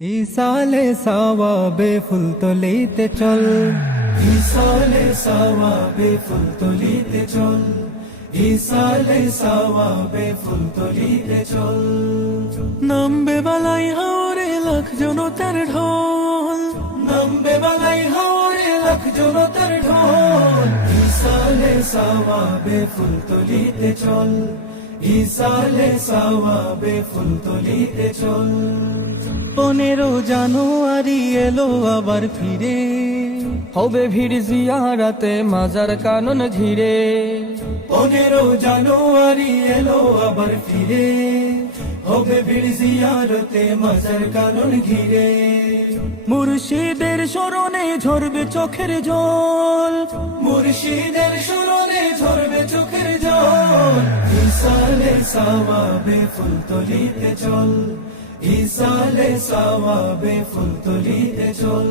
ইসালে সাওয়াবে ফুল তলিতে চল, ইসালে সাওয়াবে ফুল তলিতে চল, ইসালে সাওয়াবে ফুল তলিতে চল। নামবে বালাই হাওরে লাখ জনতার ঢল, নামবে বালাই হাওরে লাখ জনতার ঢল। ইসালে সাওয়াবে ফুল তলিতে চল, ইসালে সাওয়াবে ফুল তলিতে চল। 15 জানুয়ারি এলো আবার ফিরে, হবে ভিড় জিয়ারাতে মাজার কানন ঘিরে। 15 জানুয়ারি এলো আবার ফিরে, হবে ভিড় জিয়ারতে মাজার কানন ঘিরে। মুর্শিদের স্মরণে ঝরবে চোখের জল, মুর্শিদের স্মরণে ঝরবে চোখের জল। ইসালে সাওয়াবে ফুল তলিতে চল, ইসালে সাওয়াবে ফুল তলিতে চল।